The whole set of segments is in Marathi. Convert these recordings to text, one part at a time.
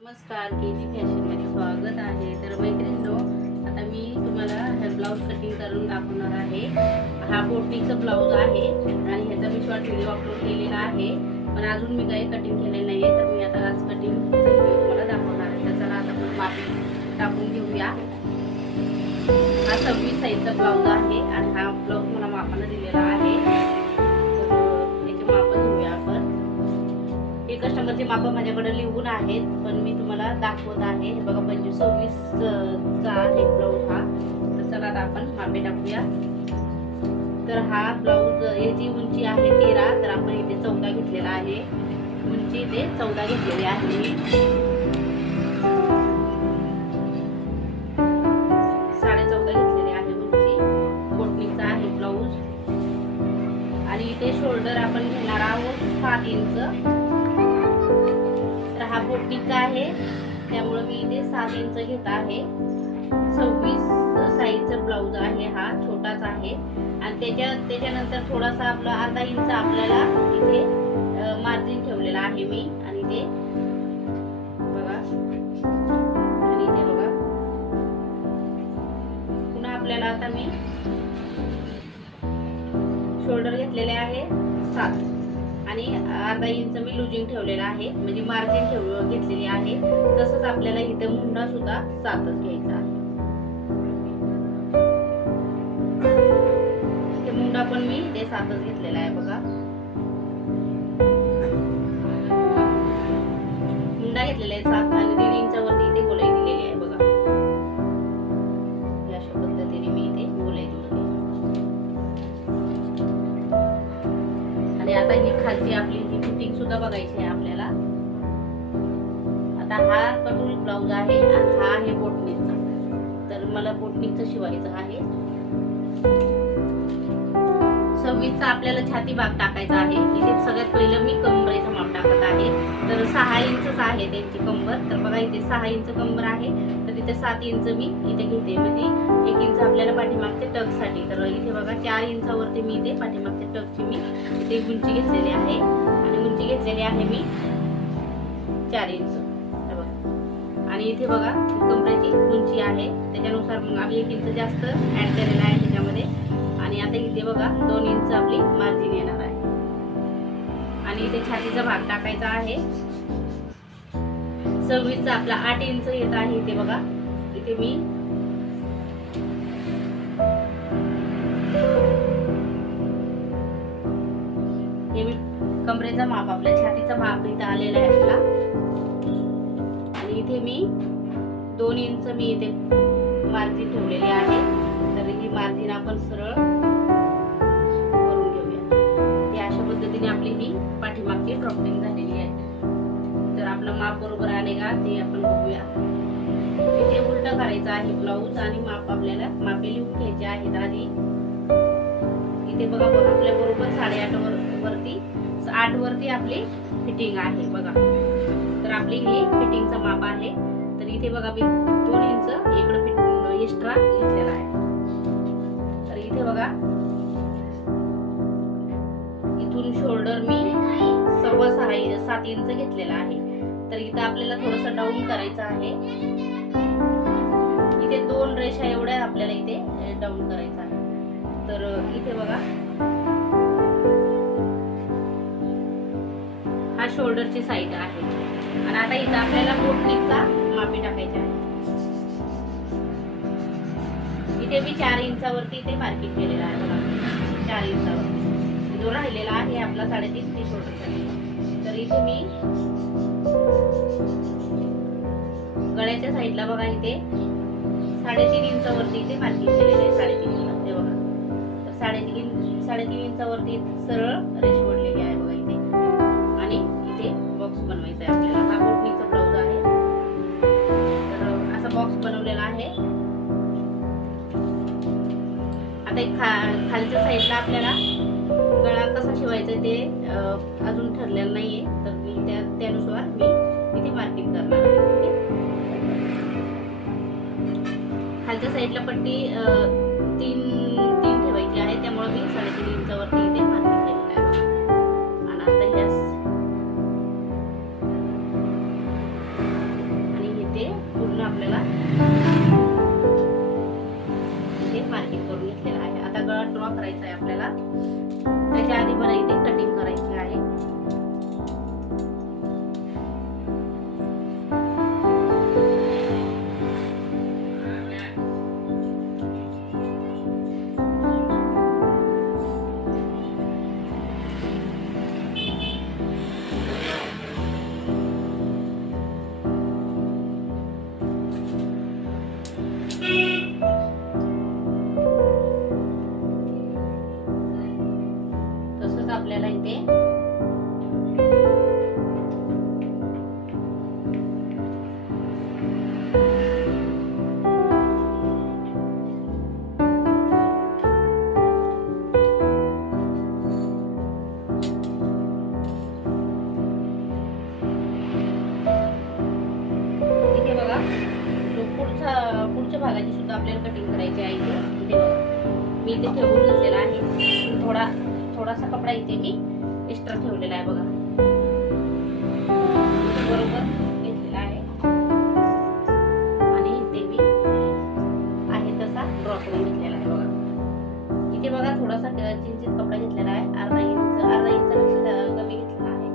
नमस्कार, केजी फॅशनमध्ये स्वागत आहे. तर मैत्रिणींनो, आता मी तुम्हाला हे ब्लाऊज कटिंग करून दाखवणार आहे. हा बोटनीचा ब्लाऊज आहे आणि ह्याचा मी शॉर्ट व्हिडिओ अपलोड केलेला आहे, पण अजून मी काही कटिंग केलेलं नाही आहे. तर मी आता आज कटिंग तुम्हाला दाखवणार आहे. तर चला आता आपण माप टाकून घेऊया. हा 26 साईजचा ब्लाऊज आहे आणि हा ब्लाऊज मला मापानं दिलेला आहे. कस्टमरचे माप माझ्याकडे लिहून आहेत, पण मी तुम्हाला दाखवत आहे. हे बघा 25-26 चा आहे ब्लाऊज हा. तर चला आता आपण मापे टाकूया. तर हा ब्लाऊज याची उंची आहे 13, तर आपण इथे 14 घेतलेला आहे. उंची इथे 14 घेतलेली आहे. 14.5 घेतलेली आहे उंची. बोटनीचा आहे ब्लाऊज आणि इथे शोल्डर आपण घेणार आहोत 7 इंच. हा बोटनीचा आहे, त्यामुळे मी इथे 7 इंच घेत आहे. 26 साईजचा ब्लाऊज आहे हा, छोटाच आहे. आणि त्याच्यानंतर थोडासा आपला अर्धा इंच आपल्याला इथे मार्जिन ठेवलेला आहे मी. आणि ते बघा, आणि इथे बघा पुन्हा आपल्याला आता मी शोल्डर घेतलेले आहे 7 आणि अर्धा इंच मी लुजिंग ठेवलेला आहे, म्हणजे मार्जिन घेतलेली आहे. तसंच आपल्याला इथे मुंडा सुद्धा 7च घ्यायचा आहे. इथे मुंडा पण मी इथे 7च घेतलेला आहे. बघा, मुंडा घेतलेला आहे 7 आणि 1.5 इंचावरती इथे गोलाई दिलेली आहे. बघा, अशा पद्धतीने मी इथे गोलाई दिलेली आहे. आणि आता ही खालची आपली ही फिटिंग सुद्धा बघायची आहे आपल्याला. आता हा कटोरी ब्लाऊज आहे आणि हा आहे बोटनीचा. तर मला बोटनीचा शिवायचा आहे. 26 चा आपल्याला छाती भाग टाकायचा आहे. इथे सगळ्यात पहिलं मी कंबरेचं माप टाकत आहे. तर 6 इंचच आहे त्यांची कंबर. तर बघा, इथे 6 इंच कंबर आहे, तर इथे 7 इंच मी इथे घेते, म्हणजे 1 इंच आपल्याला पाठीमागच्या टक साठी. तर इथे बघा 4 इंचावरती मी इथे पाठीमागच्या टकची मी इथे उंची घेतलेली आहे आणि उंची घेतलेली आहे मी 4 इंच. आणि इथे बघा कमरेची उंची आहे, त्याच्यानुसार मग आम्ही 1 इंच जास्त ऍड केलेला आहे त्याच्यामध्ये. आणि आता इथे बघा 2 इंच आपली मार्जिन येणार आहे. आणि इथे छातीचा भाग टाकायचा आहे. 26 चा आपला 8 इंच येत आहे. इथे बघा, इथे मी कमरेचा माप, आपल्या छातीचा माप इथे आलेला आहे आपला. आणि इथे मी 2 इंच मी इथे मार्जिन ठेवलेली आहे. तर ही मार्जिन आपण सरळ करून घेऊया. ही अशा पद्धतीने आपली ही पाठीमागची ड्रॉपिंग झालेली आहे. तर आपलं माप बरोबर आले का ते आपण बघूया. इथे उलट करायचं आहे ब्लाऊज आणि माप आपल्याला मापे लिहून घ्यायचे आहेत आधी. इथे बघा आपल्या बरोबर 8.5 वरती 8 वरती आपली फिटिंग आहे. बघा, तर आपली ही फिटिंगचा माप आहे. तर इथे बघा मी 2 इंच इकडे एक्स्ट्रा घेतलेला आहे. तर इथे बघा इथून शोल्डर मी 7 इंच घेतलेला आहे. तर इथे आपल्याला थोडंसं डाऊन करायचं आहे. इथे 2 रेषा एवढ्या आपल्याला इथे डाऊन करायचं आहे. तर इथे बघा हा शोल्डरची साईड आहे. आणि आता इथं आपल्याला बोटनीचा मापी टाकायचा आहे. इथे मी 4 इंचावरती इथे मार्किंग केलेलं आहे. बघा, 4 इंचावरती जो राहिलेला आहे आपला 3.5 ते शोल्डरसाठी. तर इथे मी गळ्याच्या साईडला बघा इथे 3.5 इंचावरती इथे मार्किंग केलेलं आहे. 3.5 इंच ते बघा, तर 3.5 इंचावरती सरळ रेष ओढलेली आहे. बघा इथे. आणि इथे बॉक्स बनवायचा आहे आपल्याला. हा बोटनीचा ब्लाऊज आहे, तर असा बॉक्स बनवलेला आहे. आता खालच्या साईडला आपल्याला गळा कसा शिवायचा ते अजून ठरलेलं नाहीये. तर मी त्यानुसार मी इथे मार्किंग करणार आहे. खालच्या साईडला पट्टी 3 ठेवायची आहे, त्यामुळे मी 3.5 इंचावरती इथे मार्किंग केलेलं आहे. आणि आता करायचं आहे आपल्याला, त्याच्या आधी मला इथे कटिंग करायची आहे. तसंच आपल्याला इथे पुढच्या भागाची सुद्धा आपल्याला कटिंग करायची आहे. इथे मी इथे ठेवून घेतलेला आहे. थोडासा कपडा इथे मी एक्स्ट्रा ठेवलेला आहे बघा, बरोबर घेतलेला आहे. आणि इथे मी आहे तसा ड्रॉ करून घेतलेला आहे बघा. इथे बघा थोडासा चिंचित कपडा घेतलेला आहे, अर्धा इंच कमी घेतलेला आहे.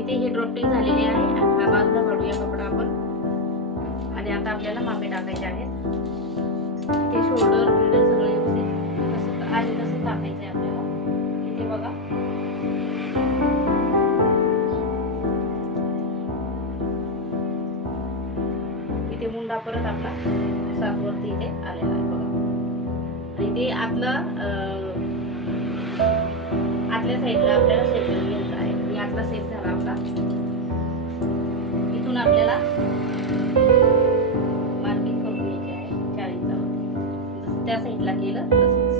इथे हे ड्रॉपिंग झालेले आहे. हा बाजूला काढूया कपडा आपण. आणि आता आपल्याला मापे टाकायचे आहेत. ते शोल्डर बिल्डर सगळं व्यवस्थित तसं आहे तसं टाकायचं आहे आपल्याला. इथे बघा इथे मुंडा परत आपला 7 वरती इथे आलेला आहे बघा. आणि ते आतल्या साईडला आपल्याला सेट करून घ्यायचं आहे. आणि आतला सेट झाला आपला. इथून आपल्याला मार्किंग करून घ्यायची आहे 4 इंचावरती, जसं त्या साईडला केलं तसंच.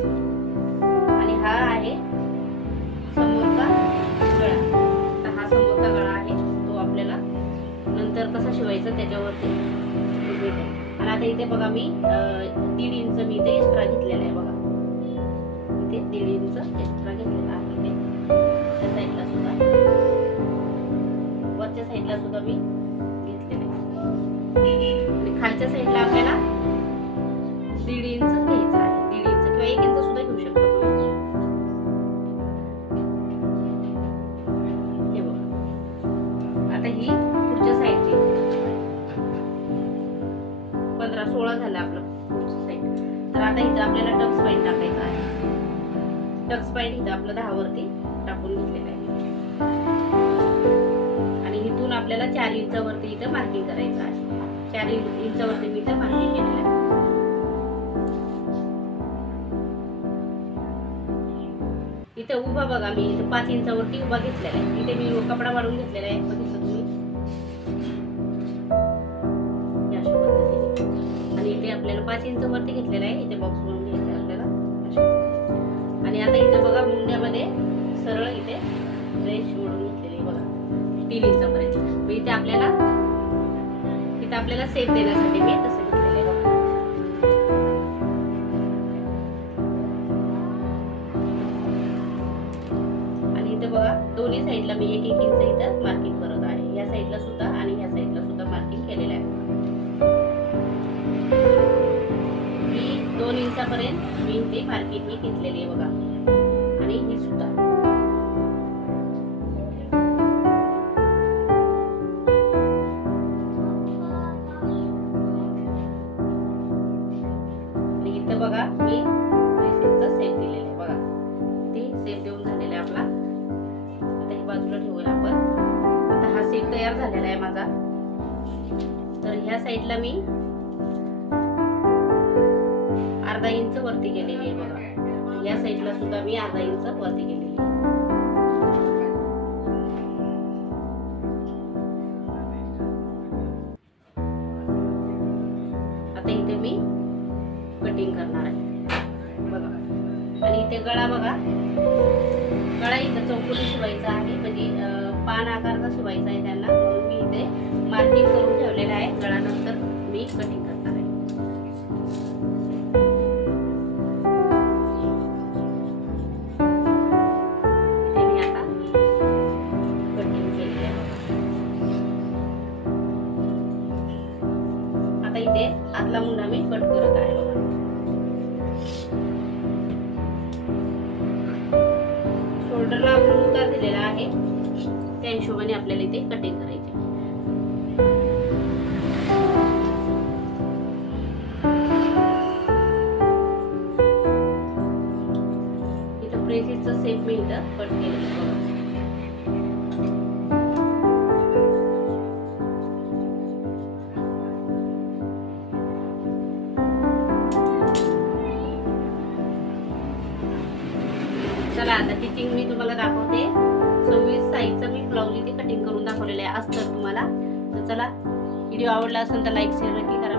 आणि हा आहे समोरचा गळा. तर हा समोरचा गळा आहे, तो आपल्याला नंतर कसा शिवायचा त्याच्यावरती. आणि आता इथे बघा मी 1.5 इंच मी इथे एक्स्ट्रा घेतलेला आहे बघा. इथे 1.5 इंच एक्स्ट्रा घेतलेला आहे. इथे त्या साईडला सुद्धा, वरच्या साईडला सुद्धा मी घेतलेले आहे. आणि खालच्या साईडला आपल्याला 1.5 इंच घ्यायचं आहे. 1.5 इंच किंवा 1 इंच सुद्धा घेऊ शकता तुम्ही. हे बघा आता ही पुढच्या साईडची 15-16 झालं आपलं पुढची साईड. तर आता इथं आपल्याला टक्स पॉईंट टाकायचा आहे. टक्स पॉईंट इथं आपलं 10 वरती टाकून घेतलेलं आहे. आणि इथून आपल्याला 4 इंचावरती इथं मार्किंग करायचं आहे. 4 इंचावरती मी इथं मार्किंग केलेलं आहे. इथे उभा बघा मी इथे 5 इंचावरती उभा घेतलेला आहे. इथे मी कपडा वाढवून घेतलेला आहे, बघितलं तुम्ही. आणि इथे आपल्याला 5 इंच वरती घेतलेला आहे. इथे बॉक्स बनवून घ्यायचा आहे आपल्याला. आणि आता इथे बघा मुंड्यामध्ये सरळ इथे रेष ओढून घेतलेली आहे बघा 3 इंचापर्यंत. इथे आपल्याला सेप देण्यासाठी मी तसं घेतलेलं आहे बघा. आणि इथे बघा दोन्ही साईडला मी 1-1 इंच इथं मार्किंग करत आहे. या साईडला सुद्धा आणि या साईडला सुद्धा मार्किंग केलेलं आहे. मी 2 इंचापर्यंत मी इथे मार्किंग ही घेतलेली आहे बघा. आणि ही सुद्धा इथे बघा मी रेषेचा सेप दिलेला आहे बघा. ते सेप देऊन झालेला आहे आपला. आता ही बाजूला ठेवूया आपण. आता हा सेप तयार झालेला आहे माझा. तर ह्या साईडला मी अर्धा इंच वरती गेलेली आहे बघा. या साईडला सुद्धा मी अर्धा इंच वरती गेलेली आहे. आता इथे मी कटिंग करणार आहे बघा. आणि इथे गळा बघा, गळा इथं चौकोनी शिवायचा आहे, म्हणजे पान आकारचा शिवायचा आहे त्यांना. म्हणून मी इथे मार्किंग करून ठेवलेला आहे. गळानंतर मी कटिंग करणार आहे. इथे मी आता कटिंग केलेली आहे बघा. आता इथे आतला मुंडा मी कट करत आहे बघा. हिशोबाने आपल्याला इथे कटिंग करायची. इथं प्रेसेसचा सेप मी इथं कट केलेला आहे बघा. चला आता स्टिचिंग मी तुम्हाला दाखवते. 26 साईजचं मी ब्लाऊज इथे कटिंग करून दाखवलेलं आहे अस्तर तुम्हाला. तर चला, व्हिडिओ आवडला असेल तर लाईक शेअर नक्की करा.